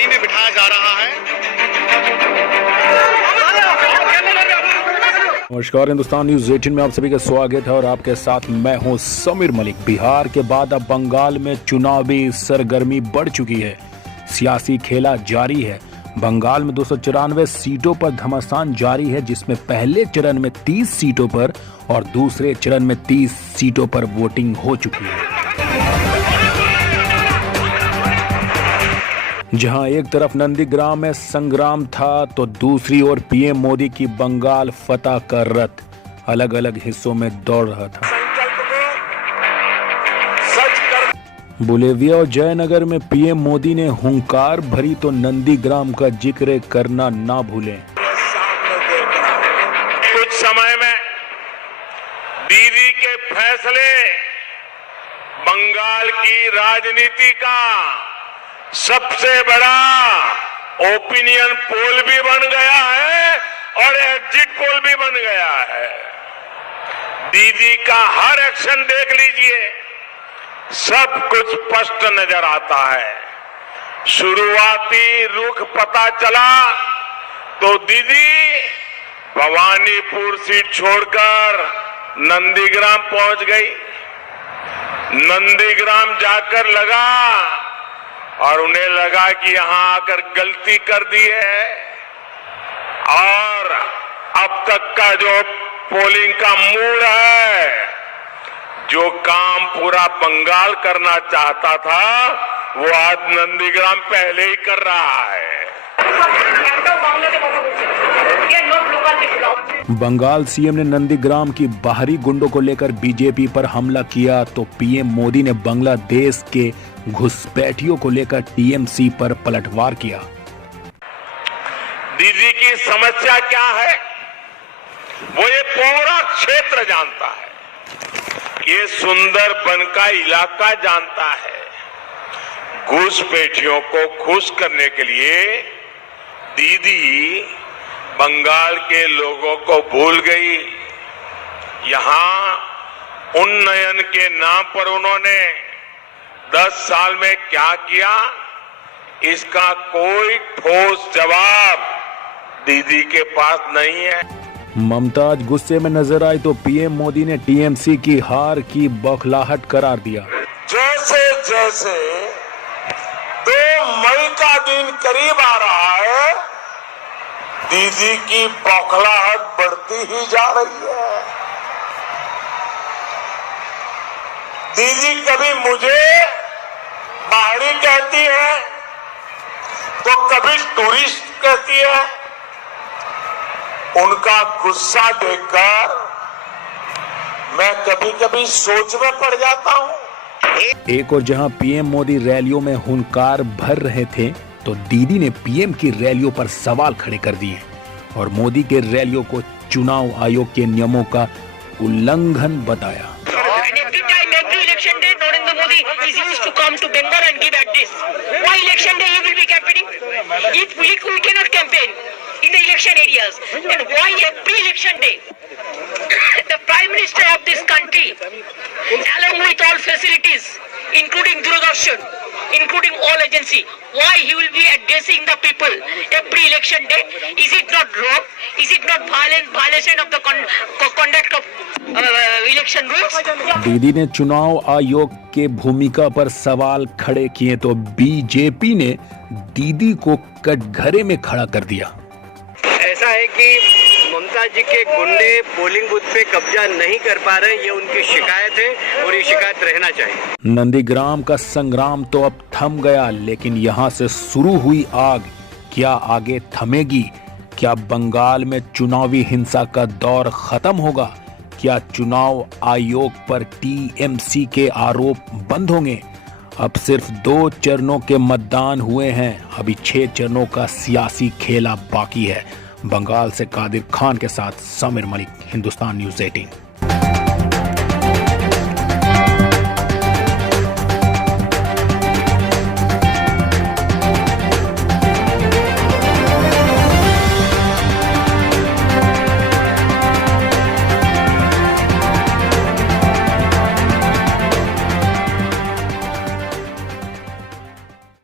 गाड़ी में बिठाया जा रहा है। नमस्कार, हिंदुस्तान न्यूज 18 में आप सभी का स्वागत है और आपके साथ मैं हूं समीर मलिक। बिहार के बाद अब बंगाल में चुनावी सरगर्मी बढ़ चुकी है। सियासी खेला जारी है। बंगाल में 294 सीटों पर घमासान जारी है, जिसमें पहले चरण में 30 सीटों पर और दूसरे चरण में 30 सीटों पर वोटिंग हो चुकी है। जहां एक तरफ नंदीग्राम में संग्राम था, तो दूसरी ओर पीएम मोदी की बंगाल फतह का रथ अलग अलग हिस्सों में दौड़ रहा था। बुलेविया और जयनगर में पीएम मोदी ने हुंकार भरी, तो नंदीग्राम का जिक्र करना ना भूलें। कुछ समय में दीदी के फैसले बंगाल की राजनीति का सबसे बड़ा ओपिनियन पोल भी बन गया है और एग्जिट पोल भी बन गया है। दीदी का हर एक्शन देख लीजिए, सब कुछ स्पष्ट नजर आता है। शुरुआती रुख पता चला तो दीदी भवानीपुर सीट छोड़कर नंदीग्राम पहुंच गई। नंदीग्राम जाकर लगा और उन्हें लगा कि यहां आकर गलती कर दी है और अब तक का जो पोलिंग का मूड है, जो काम पूरा बंगाल करना चाहता था, वो आज नंदीग्राम पहले ही कर रहा है। बंगाल सीएम ने नंदीग्राम की बाहरी गुंडों को लेकर बीजेपी पर हमला किया, तो पीएम मोदी ने बांग्लादेश के घुसपैठियों को लेकर टीएमसी पर पलटवार किया। दीदी की समस्या क्या है, वो ये पूरा क्षेत्र जानता है, ये सुंदरबन का इलाका जानता है। घुसपैठियों को खुश करने के लिए दीदी बंगाल के लोगों को भूल गई। यहां उन्नयन के नाम पर उन्होंने 10 साल में क्या किया, इसका कोई ठोस जवाब दीदी के पास नहीं है। ममता आज गुस्से में नजर आई, तो पीएम मोदी ने टीएमसी की हार की बौखलाहट करार दिया। जैसे जैसे 2 मई का दिन करीब आ रहा है, दीदी की बौखलाहट बढ़ती ही जा रही है। दीदी कभी मुझे बाहरी कहती है, तो कभी टूरिस्ट कहती है। उनका गुस्सा देखकर मैं कभी कभी सोच में पड़ जाता हूं। एक और जहां पीएम मोदी रैलियों में हुंकार भर रहे थे, तो दीदी ने पीएम की रैलियों पर सवाल खड़े कर दिए और मोदी के रैलियों को चुनाव आयोग के नियमों का उल्लंघन बताया। In the election areas, then why every election day the Prime Minister of this country, along with all facilities, including Doordarshan, including all agency, why he will be addressing the people every election day? Is it not wrong? Is it not violation of the conduct of election rules? दीदी ने चुनाव आयोग के भूमिका पर सवाल खड़े किए, तो बीजेपी ने दीदी को कटघरे में खड़ा कर दिया। ऐसा है कि ममता जी के गुंडे पोलिंग बूथ पे कब्जा नहीं कर पा रहे, ये उनकी शिकायत है और ये शिकायत रहना चाहिए। नंदीग्राम का संग्राम तो अब थम गया, लेकिन यहाँ से शुरू हुई आग क्या आगे थमेगी? क्या बंगाल में चुनावी हिंसा का दौर खत्म होगा? क्या चुनाव आयोग पर टीएमसी के आरोप बंद होंगे? अब सिर्फ 2 चरणों के मतदान हुए हैं, अभी 6 चरणों का सियासी खेला बाकी है। बंगाल से कादिर खान के साथ समीर मलिक, हिंदुस्तान न्यूज 18।